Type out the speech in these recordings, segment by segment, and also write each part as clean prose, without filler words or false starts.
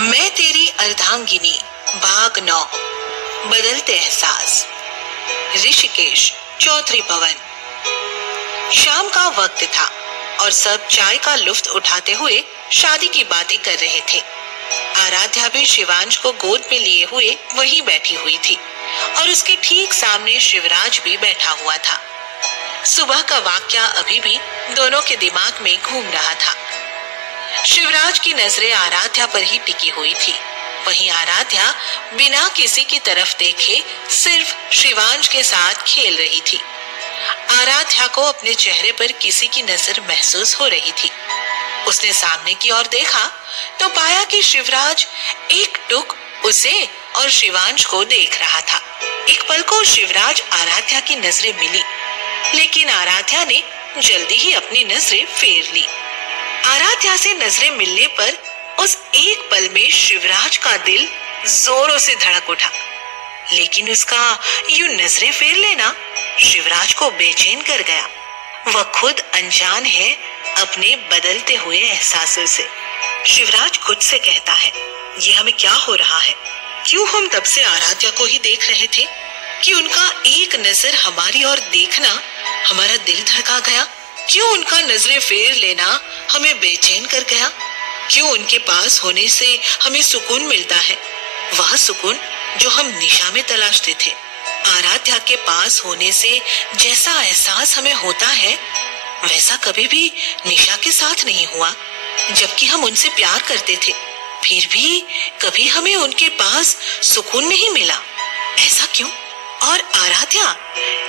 मैं तेरी अर्धांगिनी, भाग 9। बदलते एहसास। ऋषिकेश, चौधरी भवन। शाम का वक्त था और सब चाय का लुत्फ उठाते हुए शादी की बातें कर रहे थे। आराध्या भी शिवांश को गोद में लिए हुए वहीं बैठी हुई थी और उसके ठीक सामने शिवराज भी बैठा हुआ था। सुबह का वाकया अभी भी दोनों के दिमाग में घूम रहा था। शिवराज की नजरें आराध्या पर ही टिकी हुई थी। वहीं आराध्या बिना किसी की तरफ देखे सिर्फ शिवांश के साथ खेल रही थी। आराध्या को अपने चेहरे पर किसी की नजर महसूस हो रही थी। उसने सामने की ओर देखा तो पाया कि शिवराज एक टुक उसे और शिवांश को देख रहा था। एक पल को शिवराज आराध्या की नजरें मिली, लेकिन आराध्या ने जल्दी ही अपनी नजरें फेर ली। आराध्या से नजरें मिलने पर उस एक पल में शिवराज का दिल जोरों से धड़क उठा, लेकिन उसका यूं नजरें फेर लेना शिवराज को बेचैन कर गया। वह खुद अनजान है अपने बदलते हुए एहसासों से। शिवराज खुद से कहता है, ये हमें क्या हो रहा है? क्यों हम तब से आराध्या को ही देख रहे थे कि उनका एक नजर हमारी ओर देखना हमारा दिल धड़का गया? क्यों उनका नजरें फेर लेना हमें बेचैन कर गया? क्यों उनके पास होने से हमें सुकून मिलता है, वह सुकून जो हम निशा में तलाशते थे? आराध्या के पास होने से जैसा एहसास हमें होता है वैसा कभी भी निशा के साथ नहीं हुआ, जबकि हम उनसे प्यार करते थे। फिर भी कभी हमें उनके पास सुकून नहीं मिला। ऐसा क्यों? और आराध्या,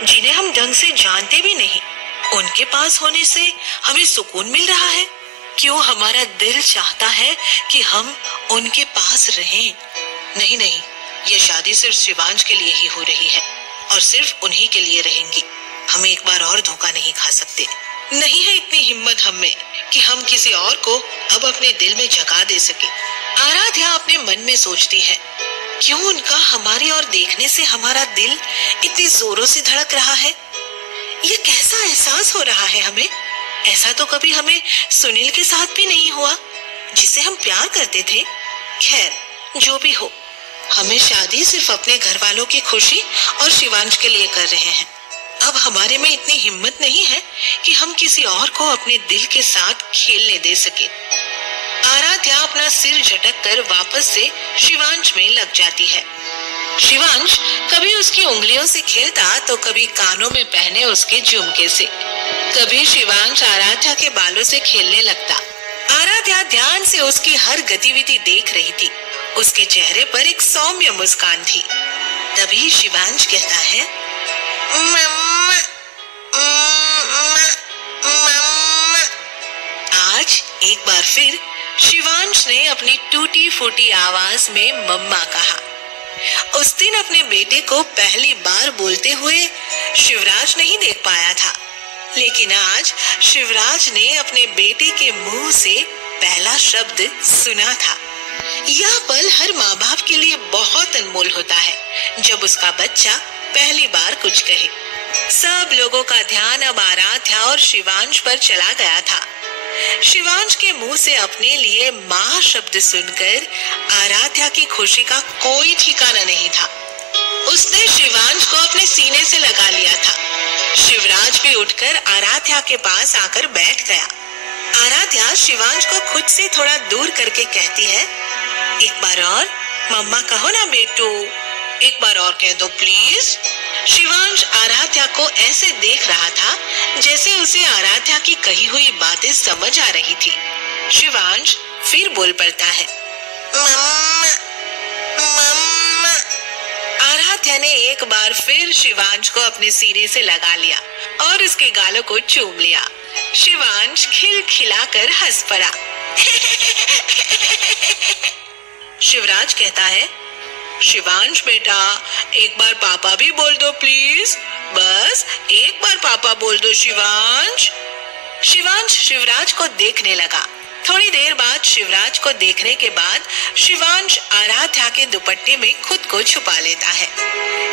जिन्हें हम ढंग से जानते भी नहीं, उनके पास होने से हमें सुकून मिल रहा है। क्यों हमारा दिल चाहता है कि हम उनके पास रहें? नहीं नहीं, ये शादी सिर्फ शिवांश के लिए ही हो रही है और सिर्फ उन्हीं के लिए रहेंगी। हम एक बार और धोखा नहीं खा सकते। नहीं है इतनी हिम्मत हम में कि हम किसी और को अब अपने दिल में जगा दे सके। आराध्या अपने मन में सोचती है, क्यों उनका हमारी ओर देखने से हमारा दिल इतनी जोरों से धड़क रहा है? ये कैसा एहसास हो रहा है हमें? ऐसा तो कभी हमें सुनील के साथ भी नहीं हुआ, जिसे हम प्यार करते थे। खैर, जो भी हो, हमें शादी सिर्फ अपने घर वालों की खुशी और शिवांश के लिए कर रहे हैं। अब हमारे में इतनी हिम्मत नहीं है कि हम किसी और को अपने दिल के साथ खेलने दे सके। आराध्या अपना सिर झटक कर वापस से शिवांश में लग जाती है। शिवांश कभी उसकी उंगलियों से खेलता तो कभी कानों में पहने उसके झुमके से। कभी शिवांश आराध्या के बालों से खेलने लगता। आराध्या ध्यान से उसकी हर गतिविधि देख रही थी। उसके चेहरे पर एक सौम्य मुस्कान थी। तभी शिवांश कहता है, मम्मा, मम्मा, मम्मा। आज एक बार फिर शिवांश ने अपनी टूटी फूटी आवाज में मम्मा कहा। उस दिन अपने बेटे को पहली बार बोलते हुए शिवराज नहीं देख पाया था, लेकिन आज शिवराज ने अपने बेटे के मुंह से पहला शब्द सुना था। यह पल हर माँ बाप के लिए बहुत अनमोल होता है, जब उसका बच्चा पहली बार कुछ कहे। सब लोगों का ध्यान अब आराध्या और शिवांश पर चला गया था। शिवांश के मुंह से अपने लिए माँ शब्द सुनकर आराध्या की खुशी का कोई ठिकाना नहीं था। उसने शिवांश को अपने सीने से लगा लिया था। शिवराज भी उठकर आराध्या के पास आकर बैठ गया। आराध्या शिवांश को खुद से थोड़ा दूर करके कहती है, एक बार और मम्मा कहो ना बेटू, एक बार और कह दो प्लीज। शिवांश आराध्या को ऐसे देख रहा था जैसे उसे आराध्या की कही हुई बातें समझ आ रही थी। शिवांश फिर बोल पड़ता है, मम्मा, मम्मा। आराध्या ने एक बार फिर शिवांश को अपने सीने से लगा लिया और उसके गालों को चूम लिया। शिवांश खिलखिलाकर हंस पड़ा। शिवराज कहता है, शिवांश बेटा, एक बार पापा भी बोल दो प्लीज। बस एक बार पापा बोल दो शिवांश। शिवांश शिवराज को देखने लगा। थोड़ी देर बाद शिवराज को देखने के बाद शिवांश आराध्या के दुपट्टे में खुद को छुपा लेता है।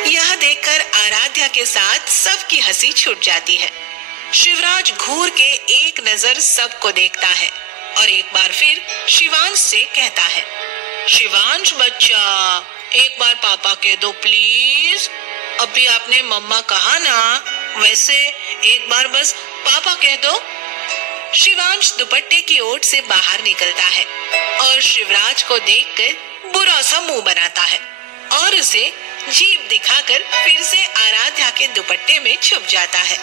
यह देखकर आराध्या के साथ सबकी हंसी छूट जाती है। शिवराज घूर के एक नजर सबको देखता है और एक बार फिर शिवांश से कहता है, शिवांश बच्चा, एक बार पापा कह दो प्लीज। अभी आपने मम्मा कहा ना, वैसे एक बार बस पापा कह दो। शिवांश दुपट्टे की ओट से बाहर निकलता है और शिवराज को देखकर बुरा सा मुंह बनाता है और उसे जीभ दिखाकर फिर से आराध्या के दुपट्टे में छुप जाता है।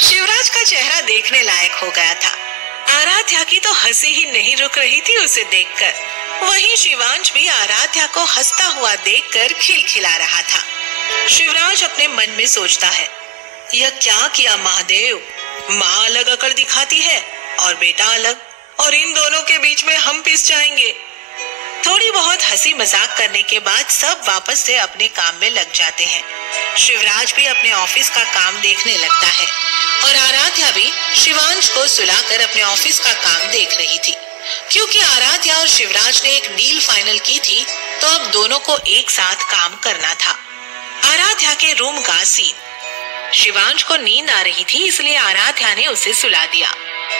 शिवराज का चेहरा देखने लायक हो गया था। आराध्या की तो हंसी ही नहीं रुक रही थी उसे देखकर। वहीं शिवांश भी आराध्या को हंसता हुआ देखकर खिलखिला रहा था। शिवराज अपने मन में सोचता है, यह क्या किया महादेव, माँ अलग अकड़ दिखाती है और बेटा अलग, और इन दोनों के बीच में हम पिस जाएंगे। थोड़ी बहुत हंसी मजाक करने के बाद सब वापस से अपने काम में लग जाते हैं। शिवराज भी अपने ऑफिस का काम देखने लगता है और आराध्या भी शिवांश को सुलाकर अपने ऑफिस का काम देख रही थी। क्योंकि आराध्या और शिवराज ने एक डील फाइनल की थी, तो अब दोनों को एक साथ काम करना था। आराध्या के रूम का सीन। शिवांश को नींद आ रही थी, इसलिए आराध्या ने उसे सुला दिया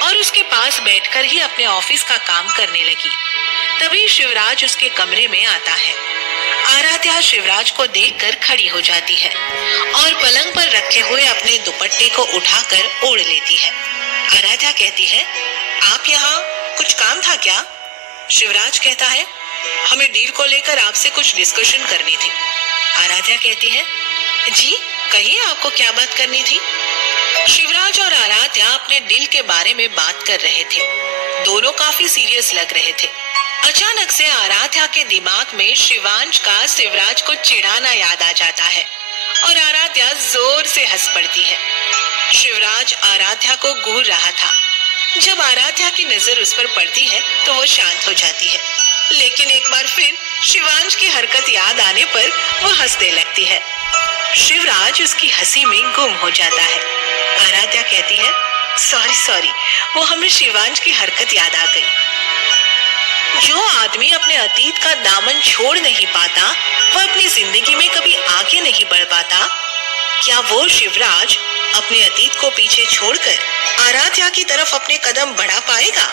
और उसके पास बैठकर ही अपने ऑफिस का काम करने लगी। तभी शिवराज उसके कमरे में आता है। आराध्या शिवराज को देखकर खड़ी हो जाती है और पलंग पर रखे हुए अपने दुपट्टे को उठाकर ओढ़ लेती है। आराध्या कहती है, आप यहाँ कुछ काम था क्या? शिवराज कहता है, हमें डील को लेकर आपसे कुछ डिस्कशन करनी थी। आराध्या कहती है, जी कहिए, आपको क्या बात करनी थी? शिवराज और आराध्या अपने डील के बारे में बात कर रहे थे। दोनों काफी सीरियस लग रहे थे। अचानक से आराध्या के दिमाग में शिवांश का शिवराज को चिढ़ाना याद आ जाता है और आराध्या जोर से हंस पड़ती है। शिवराज आराध्या को घूर रहा था। जब आराध्या की नजर उस पर पड़ती है तो वो शांत हो जाती है, लेकिन एक बार फिर शिवांश की हरकत याद आने पर वो हंसने लगती है। शिवराज उसकी हंसी में गुम हो जाता है। आराध्या कहती है, सॉरी, वो हमें शिवांश की हरकत याद आ गई। जो आदमी अपने अतीत का दामन छोड़ नहीं पाता, वह अपनी जिंदगी में कभी आगे नहीं बढ़ पाता। क्या वो शिवराज अपने अतीत को पीछे छोड़कर आराध्या की तरफ अपने कदम बढ़ा पाएगा?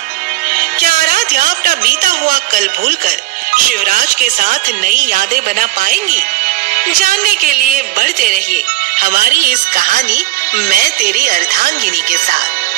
क्या आराध्या अपना बीता हुआ कल भूलकर शिवराज के साथ नई यादें बना पाएंगी? जानने के लिए बढ़ते रहिए हमारी इस कहानी मैं तेरी अर्धांगिनी के साथ।